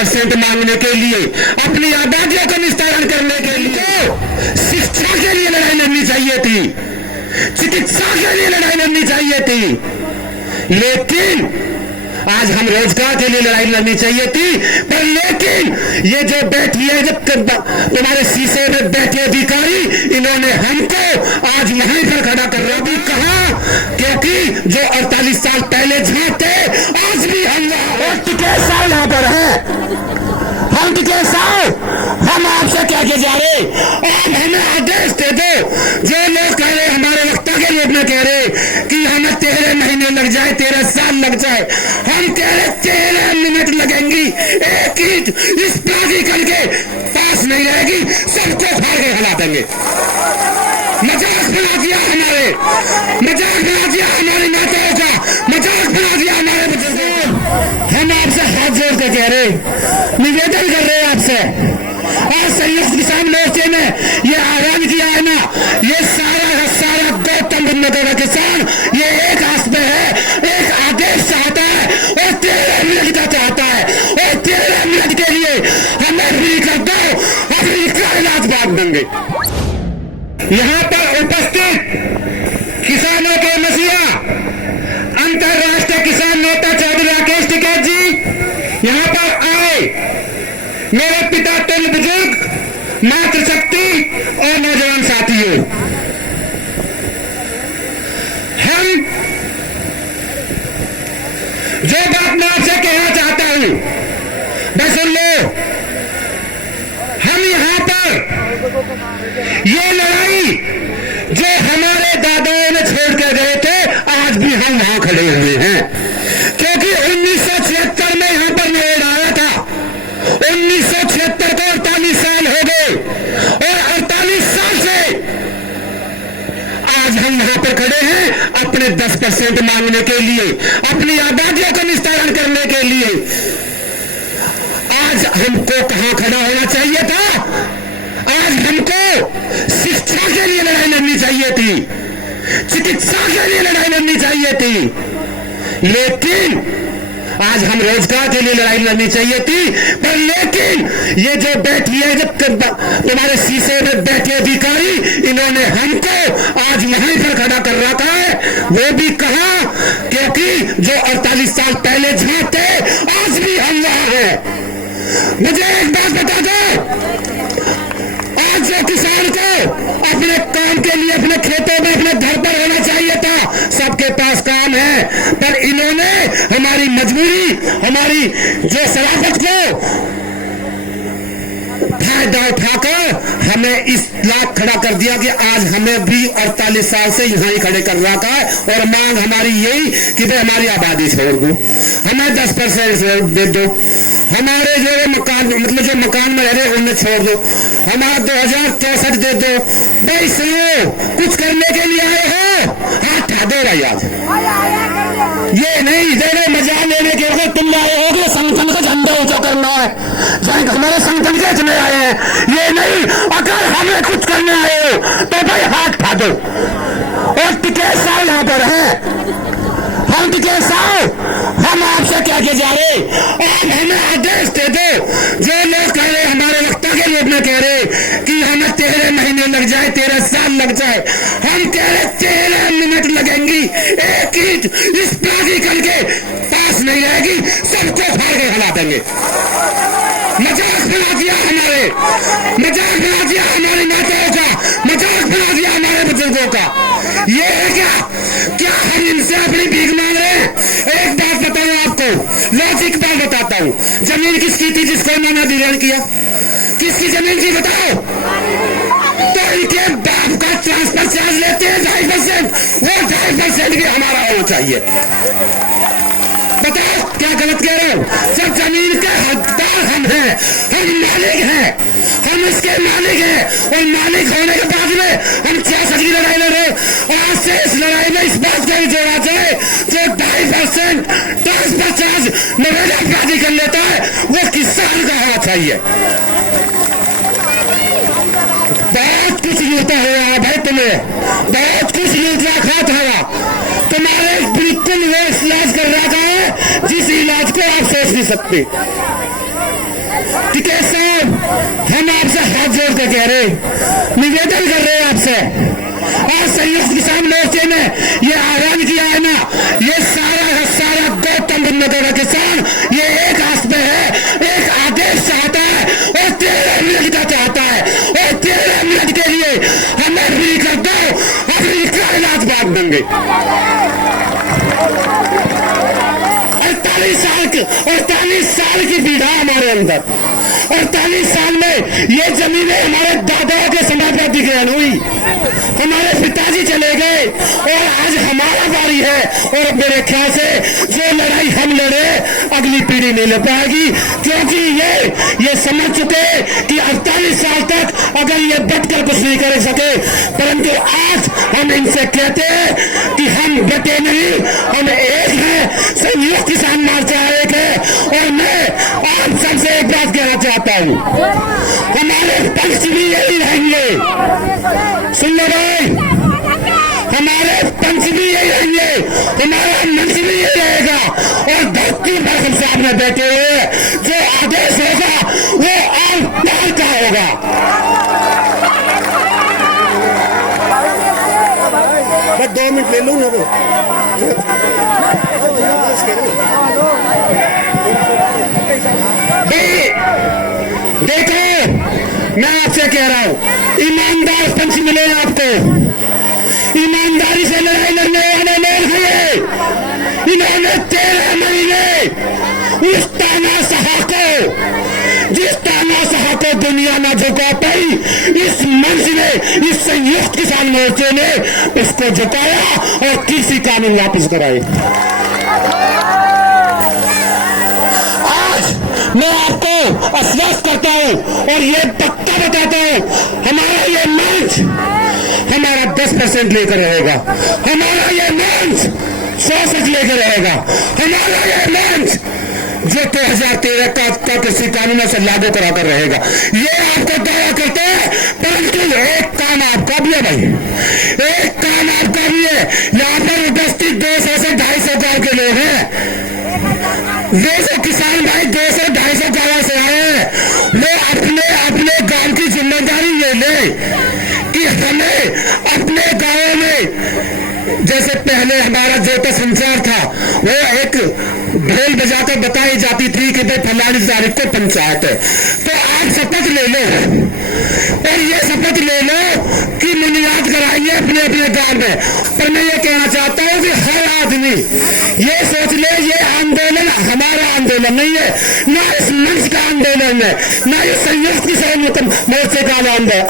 10% मांगने के लिए, अपनी आबादियों का निस्तारण करने के लिए शिक्षा के लिए लड़ाई लड़नी चाहिए थी, चिकित्सा के लिए लड़ाई लड़नी चाहिए थी, लेकिन आज हम रोजगार के लिए लड़ाई लड़नी चाहिए थी। पर लेकिन ये जो बैठी है, जब तुम्हारे शीशे में बैठे अधिकारी, इन्होंने हमको आज वहीं पर खड़ा कर रहा भी कहा, क्योंकि जो 48 साल पहले जहां थे आज भी हम टिके साल यहां पर है, हम टिके साल। हम आपसे क्या के जा रहे, आप हमें आदेश दे दो। जो लोग कह रहे हमारे वक्ता के रूप में कह रहे कि हमें 13 महीने लग जाए, 13 साल लग जाए, हम कह रहे 13 मिनट लगेंगी, एक ईंट इस प्राधिकरण के पास नहीं रहेगी, सबको फाड़ के हला देंगे। मजाक बना दिया हमारे, मजाक बना दिया हमारी माताओं का, मजाक बना दिया हमारे बुजुर्गों। हम आपसे हाथ जोड़ के कह रहे, निवेदन कर रहे हैं आपसे, आज संयुक्त किसान मोर्चे ने ये ऐलान किया है ना, ये सारा का सारा गौतम बुद्ध नगर का किसान ये एक आस पे है, एक आदेश चाहता है और 13 मिनट का चाहता है, और 13 मिनट के लिए हमें फ्री कर दो, अपनी का इलाज बांट देंगे। यहाँ पर उपस्थित किसानों के मसीहा अंतरराष्ट्रीय किसान नेता चौधरी राकेश टिकैत जी यहाँ पर आए, मेरे पिता तुल्य बुजुर्ग, मातृशक्ति और नौजवान साथियों, हम जो बात मैं आपसे कहना चाहता हूं बस सुन लो। हम यहाँ पर ये लड़ाई जो हमारे दादाओं ने छोड़ कर गए थे, आज भी हम वहां खड़े हुए हैं, क्योंकि 1976 में यहां पर मेड़ आया था। 1976 को 48 साल हो गए, और 48 साल से आज हम वहां पर खड़े हैं अपने 10% मांगने के लिए, अपनी आबादियों का निस्तारण करने के लिए। आज हमको कहां खड़ा होना चाहिए था, आज हमको शिक्षा के लिए लड़ाई लड़नी चाहिए थी, चिकित्सा के लिए लड़ाई लड़नी चाहिए थी, लेकिन आज हम रोजगार के लिए लड़ाई लड़नी चाहिए थी। पर लेकिन ये जो बैठी है, जब तुम्हारे शीशे में बैठे अधिकारी, इन्होंने हमको आज वहीं पर खड़ा कर रखा है, वो भी कहा क्योंकि जो 48 साल पहले जहां थे आज भी हम वहां हैं। मुझे एक बात बता दो, आज जो किसान को अपने काम के लिए अपने खेतों में अपने घर पर होना चाहिए था, सबके पास काम है, पर इन्होंने हमारी मजबूरी, हमारी जो शराफत को फायदा उठाकर हमें इस लाख खड़ा कर दिया कि आज हमें भी 48 साल से यहाँ ही खड़े कर रखा है, और मांग हमारी यही कि भाई हमारी आबादी छोड़ दो, हमें 10% दे दो, हमारे जो मकान मतलब जो मकान में रह रहे उन्हें छोड़ दो, हमारा 2064 दे दो। भाई सुनो, कुछ करने के लिए आए हो, हाथ उठा दो भाई। आज ये नहीं दे रहे मजा लेने के लिए, तुम आए हो कि संगठन का झंडा ऊंचा करना है, हमारे संगठन के चले आए हैं, ये नहीं। अगर हमें कुछ करने आए हो तो भाई हाथ उठा दो, और टिके साल यहाँ पर है, हम टिके साल। हम आपसे क्या के जा रहे, आप हमें आदेश दे दो। जो लोग कह रहे हमारे वक्ता के रूप में कह रहे कि हमें 13 महीने लग जाए, 13 साल लग जाए, हम कह रहे 13 मिनट लगेंगी, एक ईंट इस प्राधिकरण के पास नहीं रहेगी, सबको फाड़ के हला देंगे। मजाक बना दिया हमारे, मजाक बना दिया हमारी माताओं का, मजाक बना दिया हमारे बुजुर्गों का। ये है क्या हम इनसे अपनी भीख मांग रहे हैं? एक बात बताऊं आपको, लॉजिक बात बताता हूं, जमीन किसकी थी जिसको इन्होंने अधिग्रहण किया? किसकी जमीन थी बताओ? तो इनके बाप का ट्रांसफर चार्ज लेते हैं 2.5%, वो 2.5% भी हमारा होना चाहिए। बताओ क्या गलत कह रहे हो? जब जमीन के हकदार हम हैं, हम मालिक हैं, हम इसके मालिक हैं, और मालिक होने के बाद में हम 66 की लड़ाई लड़ रहे हैं। आज से इस लड़ाई में इस बात को भी जोड़ा जाए, जो 2.5% ट्रांसफर चार्ज नरेगा प्राधिकरण लेता है, वो किसान का होना चाहिए। बहुत कुछ लूटा हुआ भाई, तुम्हें बहुत कुछ लूट रखा था, तुम्हारे बिल्कुल वो इलाज कर रखा है जिस इलाज को आप सोच नहीं सकते। टिकैत साहब, हम आपसे हाथ जोड़ के कह रहे, निवेदन कर रहे हैं आपसे, आज संयुक्त किसान मोर्चे ने ये ऐलान किया है ना, ये सारा का सारा गौतम बुद्ध नगर का किसान ये एक आस पे है, एक आदेश चाहता है और 13 मिनट का चाहता है, और 13 मिनट के लिए हमें फ्री कर दो, अफ्रीका इलाज बांट देंगे। 48 साल की पीड़ा हमारे अंदर, 48 साल में ये जमीनें हमारे दादाओं के समय पर अधिग्रहण हुई, हमारे पिताजी चले गए और आज हमारा बारी है, और मेरे ख्याल से जो लड़ाई हम लड़े अगली पीढ़ी नहीं लड़ पाएगी, क्योंकि ये समझ चुके कि 48 साल तक अगर ये बटकर कुछ नहीं कर सके, परंतु आज हम इनसे कहते हैं कि हम बटे नहीं, हम एक हैं, संयुक्त किसान मोर्चा एक है। और मैं आप सबसे एक बात कहना चाहता हूं, हमारे पंच भी यही रहेंगे, सुन लो भाई, हमारे पंच भी यही रहेंगे, हमारा मंच भी यही रहेगा, और धरती पर हम सामने बैठे हुए जो आदेश होगा वो आम पाल का होगा। मैं 2 मिनट ले लूं ना, वो देखो, मैं आपसे कह रहा हूं, ईमानदार पंच मिले आपको, ईमानदारी से लड़ाई लड़ने वाले लोग हैं, इन्होंने 13 महीने उस तानाशाह को, जिस तानाशाह को दुनिया न झुका पाई, इस मंच ने, इस संयुक्त किसान मोर्चे ने उसको झुकाया और कृषि कानून वापस कराए। आज मैं आपको आश्वस्त करता हूं और ये पक्का बताता हूं, हमारा ये मंच हमारा 10% लेकर रहेगा, हमारा ये मंच 100% लेकर रहेगा, हमारा ये मंच जो 2013 का कृषि कानूनों से लागू कराकर रहेगा, ये आपको दावा करते हैं। परंतु एक काम आपका भी है भाई, एक काम आपका भी है, यहाँ पर उपस्थित 200 से 250 गांव के लोग हैं, वे जो किसान भाई 200-250 गांव से आए हैं, वो अपने अपने गांव की जिम्मेदारी ले ले कि हमें अपने गांवों में, जैसे पहले हमारा जो तो संसार था, वो एक ढोल बजाकर बताई जाती थी कि भाई फलानी तारीख को पंचायत है, तो आज शपथ ले लो और ये शपथ ले लो कि बुनियाद कराइए अपने अपने गांव में। पर मैं ये कहना चाहता हूं कि हर आदमी ये सोच ले, ये आंदोलन हमारा आंदोलन नहीं है, ना इस मंच का आंदोलन है, ना इस संयुक्त किसान मोर्चे का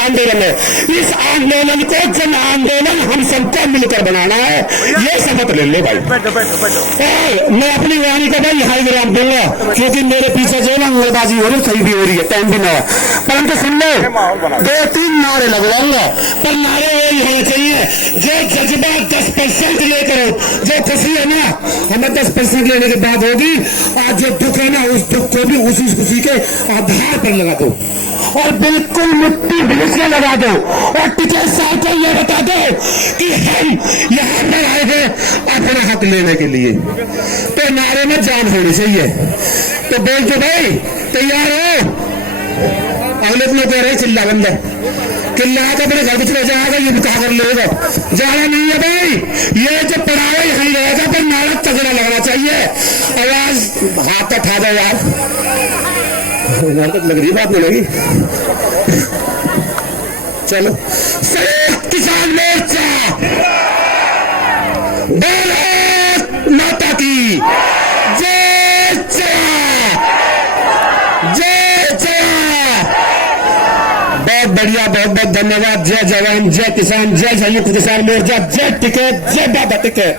आंदोलन है, इस आंदोलन को जन आंदोलन हम सबको मिलकर बनाना है, ये शपथ ले ले भाई। और मैं अपनी वाणी का भाई हाई विराम दूंगा, क्योंकि मेरे पीछे जो ना मुर्बाजी हो रही, सही भी हो रही है, टाइम भी ना है, परंतु सुन लो, 2-3 नारे लगवाऊंगा, पर नारे यही होने चाहिए, जो जज्बा 10% लेकर, जो खुशी है ना हमें 10% लेने के बाद होगी, आज जो दुख है ना उस दुख को भी उसी खुशी के आधार पर लगा दो, और बिल्कुल मिट्टी भीज के लगा दो, और टिकैत साहब को यह बता दो कि हम यहाँ पर आए हैं अपना हक लेने के लिए, तो नारे में जान होनी चाहिए। तो बोल दो भाई, तैयार हो? अगले दिन कह रहे चिल्ला बंद है, चिल्ला तो अपने घर कुछ रह जाएगा, ये भी कहा कर लेगा, जाना नहीं है भाई, ये जो पढ़ावा यहाँ रहेगा, पर नारा तगड़ा लगना चाहिए, आवाज हाथ उठा दो यार, तक लग रही बात नहीं लगी। चलो, संयुक्त किसान मोर्चा भारत माता की जय, जय जय। बहुत बढ़िया, बहुत बहुत धन्यवाद। जय जवान, जय किसान, जय संयुक्त किसान मोर्चा, जय टिकैत, जय बाबा टिकैत।